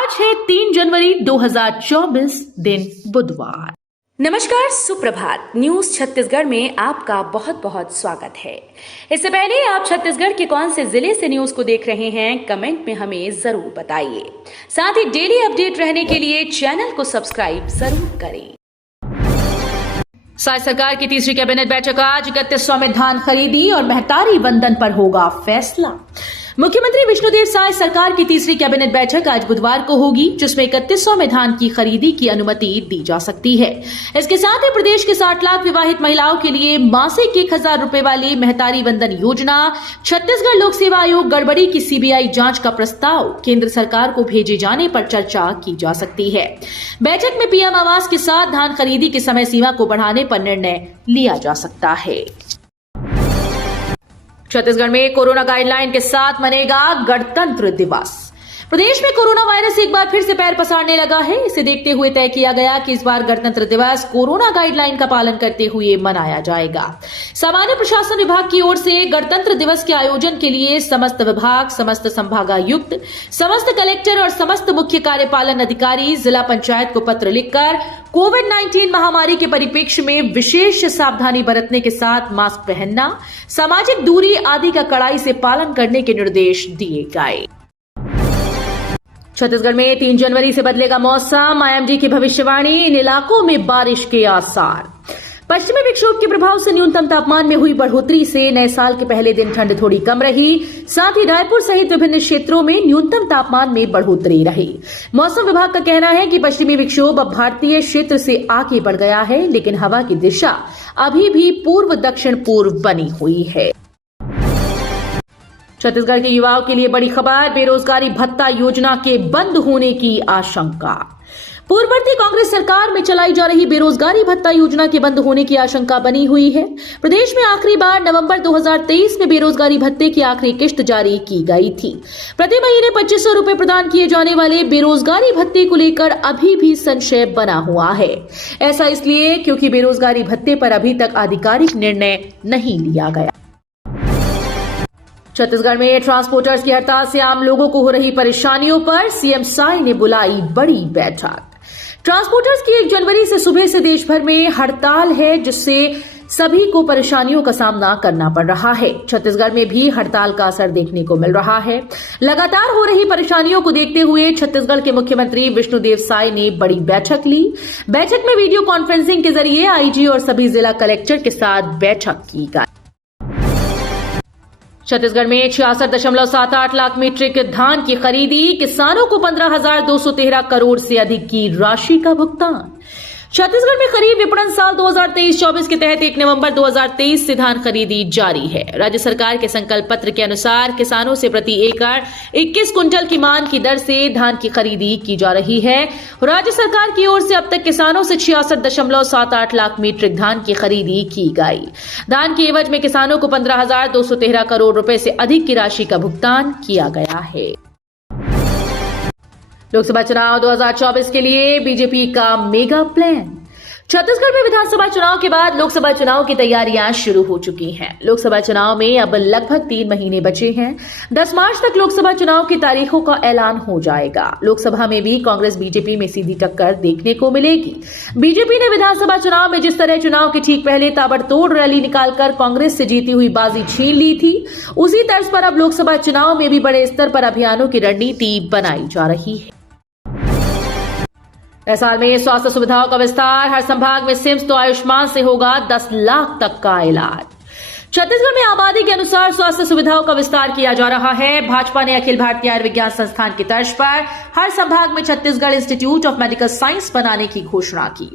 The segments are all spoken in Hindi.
आज है 3 जनवरी 2024 दिन बुधवार। नमस्कार, सुप्रभात। न्यूज छत्तीसगढ़ में आपका बहुत बहुत स्वागत है। इससे पहले आप छत्तीसगढ़ के कौन से जिले से न्यूज को देख रहे हैं, कमेंट में हमें जरूर बताइए। साथ ही डेली अपडेट रहने के लिए चैनल को सब्सक्राइब जरूर करें। साय सरकार की तीसरी कैबिनेट बैठक आज 3100 में धान खरीदी और महतारी वंदन पर होगा फैसला। मुख्यमंत्री विष्णुदेव साय सरकार की तीसरी कैबिनेट बैठक आज बुधवार को होगी, जिसमें 3100 में धान की खरीदी की अनुमति दी जा सकती है। इसके साथ ही प्रदेश के 60 लाख विवाहित महिलाओं के लिए मासिक 1000 रुपए वाली महतारी वंदन योजना, छत्तीसगढ़ लोक सेवा आयोग गड़बड़ी की सीबीआई जांच का प्रस्ताव केंद्र सरकार को भेजे जाने पर चर्चा की जा सकती है। बैठक में पीएम आवास के साथ धान खरीदी की समय सीमा को बढ़ाने पर निर्णय लिया जा सकता है। छत्तीसगढ़ में कोरोना गाइडलाइन के साथ मनेगा गणतंत्र दिवस। प्रदेश में कोरोना वायरस एक बार फिर से पैर पसारने लगा है। इसे देखते हुए तय किया गया कि इस बार गणतंत्र दिवस कोरोना गाइडलाइन का पालन करते हुए मनाया जाएगा। सामान्य प्रशासन विभाग की ओर से गणतंत्र दिवस के आयोजन के लिए समस्त विभाग, समस्त संभागायुक्त, समस्त कलेक्टर और समस्त मुख्य कार्यपालन अधिकारी जिला पंचायत को पत्र लिखकर कोविड-19 महामारी के परिप्रेक्ष्य में विशेष सावधानी बरतने के साथ मास्क पहनना, सामाजिक दूरी आदि का कड़ाई से पालन करने के निर्देश दिए गए। छत्तीसगढ़ में 3 जनवरी से बदलेगा मौसम, आईएमडी की भविष्यवाणी, इन इलाकों में बारिश के आसार। पश्चिमी विक्षोभ के प्रभाव से न्यूनतम तापमान में हुई बढ़ोतरी से नए साल के पहले दिन ठंड थोड़ी कम रही। साथ ही रायपुर सहित विभिन्न क्षेत्रों में न्यूनतम तापमान में बढ़ोतरी रही। मौसम विभाग का कहना है कि पश्चिमी विक्षोभ अब भारतीय क्षेत्र से आगे बढ़ गया है, लेकिन हवा की दिशा अभी भी पूर्व दक्षिण पूर्व बनी हुई है। छत्तीसगढ़ के युवाओं के लिए बड़ी खबर, बेरोजगारी भत्ता योजना के बंद होने की आशंका। पूर्ववर्ती कांग्रेस सरकार में चलाई जा रही बेरोजगारी भत्ता योजना के बंद होने की आशंका बनी हुई है। प्रदेश में आखिरी बार नवंबर 2023 में बेरोजगारी भत्ते की आखिरी किश्त जारी की गई थी। प्रति महीने 2500 रुपए प्रदान किए जाने वाले बेरोजगारी भत्ते को लेकर अभी भी संशय बना हुआ है। ऐसा इसलिए क्योंकि बेरोजगारी भत्ते पर अभी तक आधिकारिक निर्णय नहीं लिया गया। छत्तीसगढ़ में ट्रांसपोर्टर्स की हड़ताल से आम लोगों को हो रही परेशानियों पर सीएम साय ने बुलाई बड़ी बैठक। ट्रांसपोर्टर्स की 1 जनवरी से सुबह से देश भर में हड़ताल है, जिससे सभी को परेशानियों का सामना करना पड़ रहा है। छत्तीसगढ़ में भी हड़ताल का असर देखने को मिल रहा है। लगातार हो रही परेशानियों को देखते हुए छत्तीसगढ़ के मुख्यमंत्री विष्णुदेव साय ने बड़ी बैठक ली। बैठक में वीडियो कॉन्फ्रेंसिंग के जरिए आईजी और सभी जिला कलेक्टर के साथ बैठक की गई। छत्तीसगढ़ में 66.78 लाख मीट्रिक धान की खरीदी, किसानों को 15,213 करोड़ से अधिक की राशि का भुगतान। छत्तीसगढ़ में खरीफ विपणन साल 2023-24 के तहत 1 नवंबर 2023 से धान खरीदी जारी है। राज्य सरकार के संकल्प पत्र के अनुसार किसानों से प्रति एकड़ 21 कुंटल की मान की दर से धान की खरीदी की जा रही है। राज्य सरकार की ओर से अब तक किसानों से 66.78 लाख मीट्रिक धान की खरीदी की गई। धान की एवज में किसानों को 15,213 करोड़ रुपए से अधिक की राशि का भुगतान किया गया है। लोकसभा चुनाव 2024 के लिए बीजेपी का मेगा प्लान। छत्तीसगढ़ में विधानसभा चुनाव के बाद लोकसभा चुनाव की तैयारियां शुरू हो चुकी हैं। लोकसभा चुनाव में अब लगभग 3 महीने बचे हैं। 10 मार्च तक लोकसभा चुनाव की तारीखों का ऐलान हो जाएगा। लोकसभा में भी कांग्रेस बीजेपी में सीधी टक्कर देखने को मिलेगी। बीजेपी ने विधानसभा चुनाव में जिस तरह चुनाव के ठीक पहले ताबड़तोड़ रैली निकालकर कांग्रेस से जीती हुई बाजी छीन ली थी, उसी तर्ज पर अब लोकसभा चुनाव में भी बड़े स्तर पर अभियानों की रणनीति बनाई जा रही है। इस साल में स्वास्थ्य सुविधाओं का विस्तार, हर संभाग में सिम्स तो आयुष्मान से होगा 10 लाख तक का इलाज। छत्तीसगढ़ में आबादी के अनुसार स्वास्थ्य सुविधाओं का विस्तार किया जा रहा है। भाजपा ने अखिल भारतीय आयुर्विज्ञान संस्थान की तर्ज पर हर संभाग में Chhattisgarh institute of medical science बनाने की घोषणा की।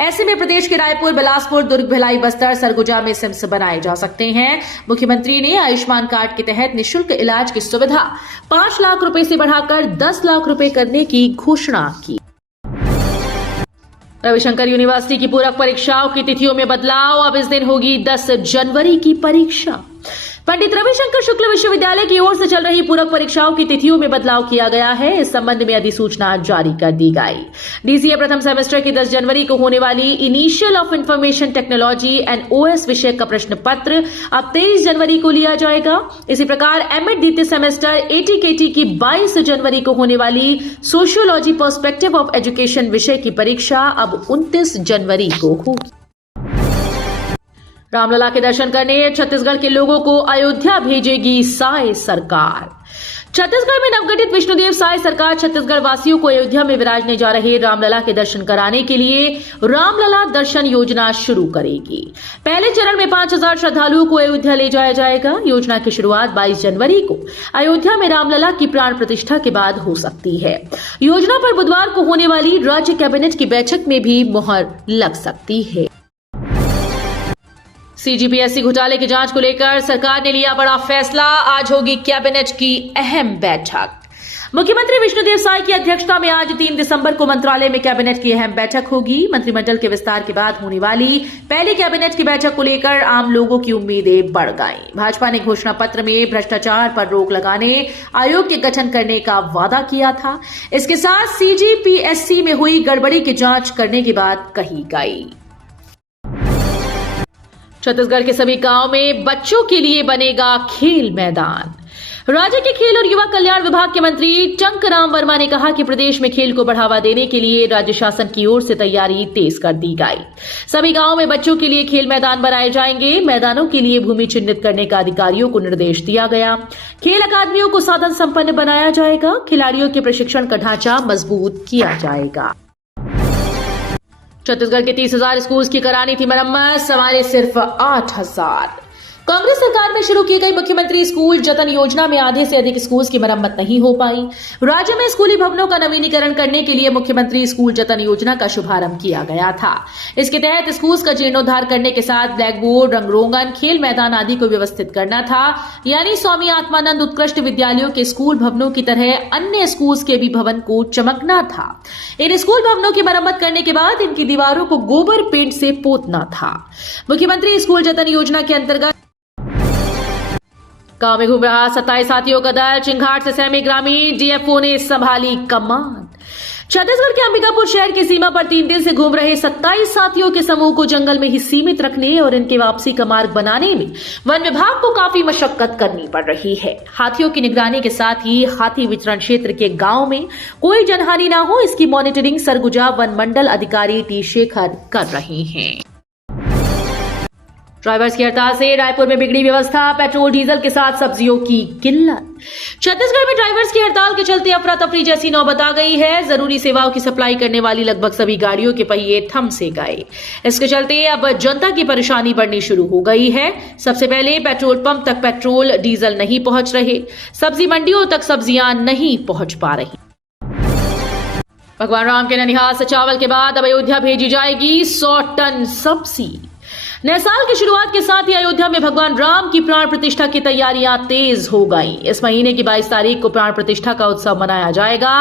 ऐसे में प्रदेश के रायपुर, बिलासपुर, दुर्ग, भिलाई, बस्तर, सरगुजा में सिम्स बनाए जा सकते हैं। मुख्यमंत्री ने आयुष्मान कार्ड के तहत निःशुल्क इलाज की सुविधा 5 लाख रुपए से बढ़ाकर 10 लाख रुपए करने की घोषणा की। रविशंकर यूनिवर्सिटी की पूरक परीक्षाओं की तिथियों में बदलाव, अब इस दिन होगी 10 जनवरी की परीक्षा। पंडित रविशंकर शुक्ल विश्वविद्यालय की ओर से चल रही पूरक परीक्षाओं की तिथियों में बदलाव किया गया है। इस संबंध में अधिसूचना जारी कर दी गई। डीसीए प्रथम सेमेस्टर की 10 जनवरी को होने वाली initial of information technology and OS विषय का प्रश्न पत्र अब 23 जनवरी को लिया जाएगा। इसी प्रकार एमएड द्वितीय सेमेस्टर एटीकेटी की 22 जनवरी को होने वाली सोशियोलॉजी पर्सपेक्टिव ऑफ एजुकेशन विषय की परीक्षा अब 29 जनवरी को होगी। रामलला के दर्शन करने छत्तीसगढ़ के लोगों को अयोध्या भेजेगी साय सरकार। छत्तीसगढ़ में नवगठित विष्णुदेव साय सरकार छत्तीसगढ़ वासियों को अयोध्या में विराजने जा रहे रामलला के दर्शन कराने के लिए रामलला दर्शन योजना शुरू करेगी। पहले चरण में 5000 श्रद्धालुओं को अयोध्या ले जाया जाएगा। योजना की शुरुआत 22 जनवरी को अयोध्या में रामलला की प्राण प्रतिष्ठा के बाद हो सकती है। योजना पर बुधवार को होने वाली राज्य कैबिनेट की बैठक में भी मुहर लग सकती है। सीजीपीएससी घोटाले की जांच को लेकर सरकार ने लिया बड़ा फैसला। आज होगी कैबिनेट की अहम बैठक। मुख्यमंत्री विष्णुदेव साय की अध्यक्षता में आज 3 दिसंबर को मंत्रालय में कैबिनेट की अहम बैठक होगी। मंत्रिमंडल के विस्तार के बाद होने वाली पहली कैबिनेट की बैठक को लेकर आम लोगों की उम्मीदें बढ़ गई। भाजपा ने घोषणा पत्र में भ्रष्टाचार पर रोक लगाने आयोग के गठन करने का वादा किया था। इसके साथ सीजीपीएससी में हुई गड़बड़ी की जांच करने की बात कही गई। छत्तीसगढ़ के सभी गांव में बच्चों के लिए बनेगा खेल मैदान। राज्य के खेल और युवा कल्याण विभाग के मंत्री टंकराम वर्मा ने कहा कि प्रदेश में खेल को बढ़ावा देने के लिए राज्य शासन की ओर से तैयारी तेज कर दी गई। सभी गांवों में बच्चों के लिए खेल मैदान बनाए जाएंगे। मैदानों के लिए भूमि चिन्हित करने का अधिकारियों को निर्देश दिया गया। खेल अकादमियों को साधन संपन्न बनाया जाएगा। खिलाड़ियों के प्रशिक्षण का ढांचा मजबूत किया जाएगा। छत्तीसगढ़ के 30,000 स्कूल्स की करानी थी मरम्मत, संवारे सिर्फ 8,000। कांग्रेस सरकार में शुरू की गई मुख्यमंत्री स्कूल जतन योजना में आधे से अधिक स्कूल्स की मरम्मत नहीं हो पाई। राज्य में स्कूली भवनों का नवीनीकरण करने के लिए मुख्यमंत्री स्कूल जतन योजना का शुभारंभ किया गया था। इसके तहत स्कूल्स का जीर्णोद्धार करने के साथ ब्लैक बोर्ड, रंग रोगन, खेल मैदान आदि को व्यवस्थित करना था। यानी स्वामी आत्मानंद उत्कृष्ट विद्यालयों के स्कूल भवनों की तरह अन्य स्कूल्स के भी भवन को चमकना था। इन स्कूल भवनों की मरम्मत करने के बाद इनकी दीवारों को गोबर पेंट से पोतना था। मुख्यमंत्री स्कूल जतन योजना के अंतर्गत गांव में घूम रहा 27 साथियों का दल, चिंघाट से सहमी ग्रामीण डीएफओ ने संभाली कमान। छत्तीसगढ़ के अंबिकापुर शहर की सीमा पर 3 दिन से घूम रहे 27 साथियों के समूह को जंगल में ही सीमित रखने और इनके वापसी का मार्ग बनाने में वन विभाग को काफी मशक्कत करनी पड़ रही है। हाथियों की निगरानी के साथ ही हाथी विचरण क्षेत्र के गांव में कोई जनहानि न हो, इसकी मॉनिटरिंग सरगुजा वन मंडल अधिकारी टी शेखर कर रहे हैं। ड्राइवर्स की हड़ताल से रायपुर में बिगड़ी व्यवस्था, पेट्रोल डीजल के साथ सब्जियों की किल्लत। छत्तीसगढ़ में ड्राइवर्स की हड़ताल के चलते अफरा तफरी जैसी नौबत आ गई है। जरूरी सेवाओं की सप्लाई करने वाली लगभग सभी गाड़ियों के पहिए थम से गए। इसके चलते अब जनता की परेशानी बढ़नी शुरू हो गई है। सबसे पहले पेट्रोल पंप तक पेट्रोल डीजल नहीं पहुंच रहे, सब्जी मंडियों तक सब्जियां नहीं पहुंच पा रही। भगवान राम के ननिहाल से चावल के बाद अब अयोध्या भेजी जाएगी 100 टन सब्जी। नए साल की शुरुआत के साथ ही अयोध्या में भगवान राम की प्राण प्रतिष्ठा की तैयारियां तेज हो गई। इस महीने की 22 तारीख को प्राण प्रतिष्ठा का उत्सव मनाया जाएगा।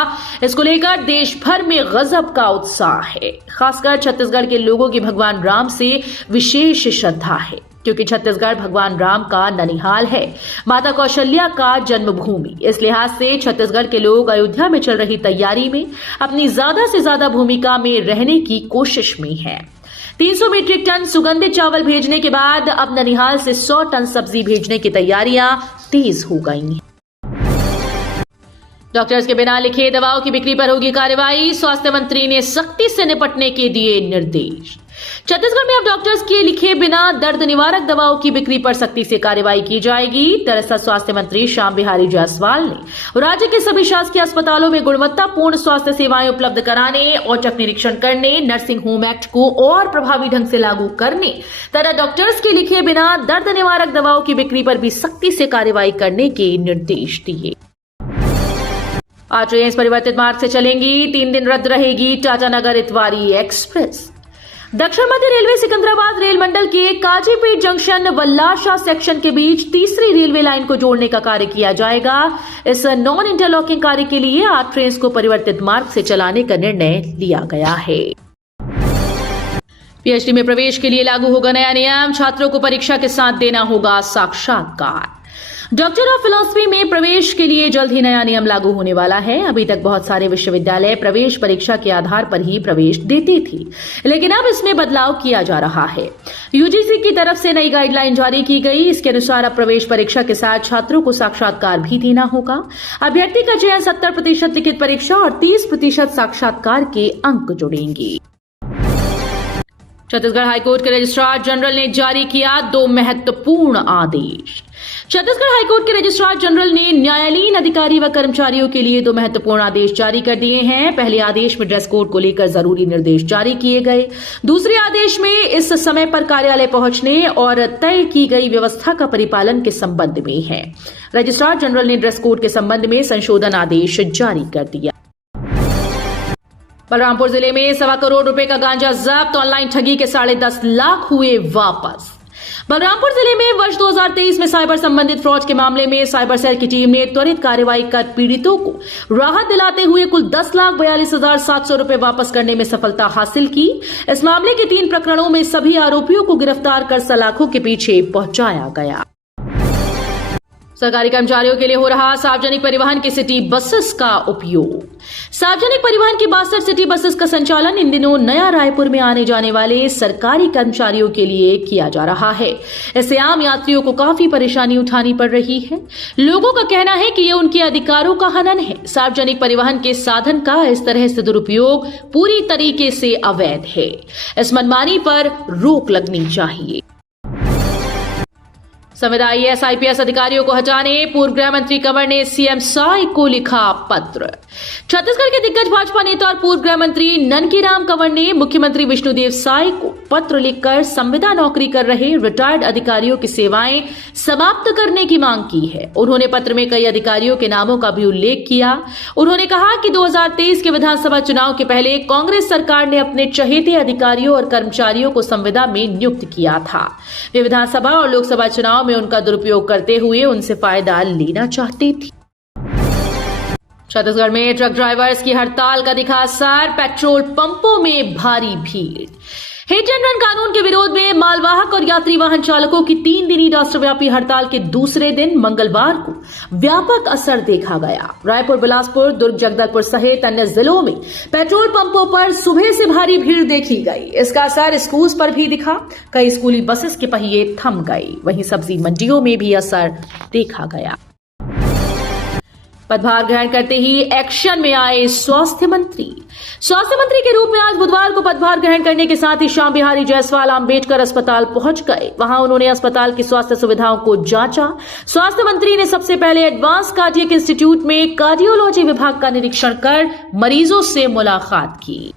इसको लेकर देश भर में गजब का उत्साह है। खासकर छत्तीसगढ़ के लोगों की भगवान राम से विशेष श्रद्धा है, क्योंकि छत्तीसगढ़ भगवान राम का ननिहाल है, माता कौशल्या का जन्मभूमि। इस लिहाज से छत्तीसगढ़ के लोग अयोध्या में चल रही तैयारी में अपनी ज्यादा से ज्यादा भूमिका में रहने की कोशिश में हैं। 300 मीट्रिक टन सुगंधित चावल भेजने के बाद अब ननिहाल से 100 टन सब्जी भेजने की तैयारियां तेज हो गई हैं। डॉक्टर्स के बिना लिखे दवाओं की बिक्री पर होगी कार्रवाई, स्वास्थ्य मंत्री ने सख्ती से निपटने के दिए निर्देश। छत्तीसगढ़ में अब डॉक्टर्स के लिखे बिना दर्द निवारक दवाओं की बिक्री पर सख्ती से कार्रवाई की जाएगी। दरअसल स्वास्थ्य मंत्री श्याम बिहारी जायसवाल ने राज्य के सभी शासकीय अस्पतालों में गुणवत्तापूर्ण स्वास्थ्य सेवाएं उपलब्ध कराने, औचक निरीक्षण करने, नर्सिंग होम एक्ट को और प्रभावी ढंग से लागू करने तथा डॉक्टर्स के लिखे बिना दर्द निवारक दवाओं की बिक्री पर भी सख्ती से कार्रवाई करने के निर्देश दिए। आज ट्रेन परिवर्तित मार्ग से चलेंगी। 3 दिन रद्द रहेगी टाटानगर इतवारी एक्सप्रेस। दक्षिण मध्य रेलवे सिकंदराबाद रेल मंडल के काजीपेट जंक्शन वल्लाशा सेक्शन के बीच तीसरी रेलवे लाइन को जोड़ने का कार्य किया जाएगा। इस नॉन इंटरलॉकिंग कार्य के लिए 8 ट्रेन को परिवर्तित मार्ग से चलाने का निर्णय लिया गया है। पीएचडी में प्रवेश के लिए लागू होगा नया नियम, छात्रों को परीक्षा के साथ देना होगा साक्षात्कार। डॉक्टर ऑफ फिलॉसफी में प्रवेश के लिए जल्द ही नया नियम लागू होने वाला है। अभी तक बहुत सारे विश्वविद्यालय प्रवेश परीक्षा के आधार पर ही प्रवेश देते थे, लेकिन अब इसमें बदलाव किया जा रहा है। यूजीसी की तरफ से नई गाइडलाइन जारी की गई। इसके अनुसार अब प्रवेश परीक्षा के साथ छात्रों को साक्षात्कार भी देना होगा। अभ्यर्थी का चयन 70% लिखित परीक्षा और 30% साक्षात्कार के अंक जुड़ेंगे। छत्तीसगढ़ हाईकोर्ट के रजिस्ट्रार जनरल ने जारी किया 2 महत्वपूर्ण आदेश। छत्तीसगढ़ हाईकोर्ट के रजिस्ट्रार जनरल ने न्यायालयीन अधिकारी व कर्मचारियों के लिए 2 महत्वपूर्ण आदेश जारी कर दिए हैं। पहले आदेश में ड्रेस कोड को लेकर जरूरी निर्देश जारी किए गए। दूसरे आदेश में इस समय पर कार्यालय पहुंचने और तय की गई व्यवस्था का परिपालन के संबंध में है। रजिस्ट्रार जनरल ने ड्रेस कोड के संबंध में संशोधन आदेश जारी कर दिया। बलरामपुर जिले में 1.25 करोड़ रुपए का गांजा जब्त। ऑनलाइन ठगी के 10.5 लाख हुए वापस। बलरामपुर जिले में वर्ष 2023 में साइबर संबंधित फ्रॉड के मामले में साइबर सेल की टीम ने त्वरित कार्रवाई कर पीड़ितों को राहत दिलाते हुए कुल 10,42,700 रुपए वापस करने में सफलता हासिल की। इस मामले के 3 प्रकरणों में सभी आरोपियों को गिरफ्तार कर सलाखों के पीछे पहुंचाया गया। सरकारी कर्मचारियों के लिए हो रहा सार्वजनिक परिवहन की सिटी बसेस का उपयोग। सार्वजनिक परिवहन की 62 सिटी बसेस का संचालन इन दिनों नया रायपुर में आने जाने वाले सरकारी कर्मचारियों के लिए किया जा रहा है। इससे आम यात्रियों को काफी परेशानी उठानी पड़ रही है। लोगों का कहना है कि ये उनके अधिकारों का हनन है। सार्वजनिक परिवहन के साधन का इस तरह से दुरुपयोग पूरी तरीके से अवैध है। इस मनमानी पर रोक लगनी चाहिए। संविदा आईएएस आईपीएस अधिकारियों को हटाने पूर्व गृह मंत्री कंवर ने सीएम साय को लिखा पत्र। छत्तीसगढ़ के दिग्गज भाजपा नेता और पूर्व गृह मंत्री ननकीराम कंवर ने मुख्यमंत्री विष्णुदेव साय को पत्र लिखकर संविदा नौकरी कर रहे रिटायर्ड अधिकारियों की सेवाएं समाप्त करने की मांग की है। उन्होंने पत्र में कई अधिकारियों के नामों का भी उल्लेख किया। उन्होंने कहा कि 2023 के विधानसभा चुनाव के पहले कांग्रेस सरकार ने अपने चहेते अधिकारियों और कर्मचारियों को संविदा में नियुक्त किया था। वे विधानसभा और लोकसभा चुनाव में उनका दुरुपयोग करते हुए उनसे फायदा लेना चाहते थे। छत्तीसगढ़ में ट्रक ड्राइवर्स की हड़ताल का दिखा असर। पेट्रोल पंपों में भारी भीड़। हिट एंड रन कानून के विरोध में मालवाहक और यात्री वाहन चालकों की 3 दिनी राष्ट्रव्यापी हड़ताल के दूसरे दिन मंगलवार को व्यापक असर देखा गया। रायपुर, बिलासपुर, दुर्ग, जगदलपुर सहित अन्य जिलों में पेट्रोल पंपों पर सुबह से भारी भीड़ देखी गई। इसका असर स्कूल्स पर भी दिखा। कई स्कूली बसेस के पहिए थम गए। वहीं सब्जी मंडियों में भी असर देखा गया। पदभार ग्रहण करते ही एक्शन में आए स्वास्थ्य मंत्री। स्वास्थ्य मंत्री के रूप में आज बुधवार को पदभार ग्रहण करने के साथ ही श्याम बिहारी जायसवाल अंबेडकर अस्पताल पहुंच गए। वहां उन्होंने अस्पताल की स्वास्थ्य सुविधाओं को जांचा। स्वास्थ्य मंत्री ने सबसे पहले एडवांस कार्डियक इंस्टीट्यूट में कार्डियोलॉजी विभाग का निरीक्षण कर मरीजों से मुलाकात की।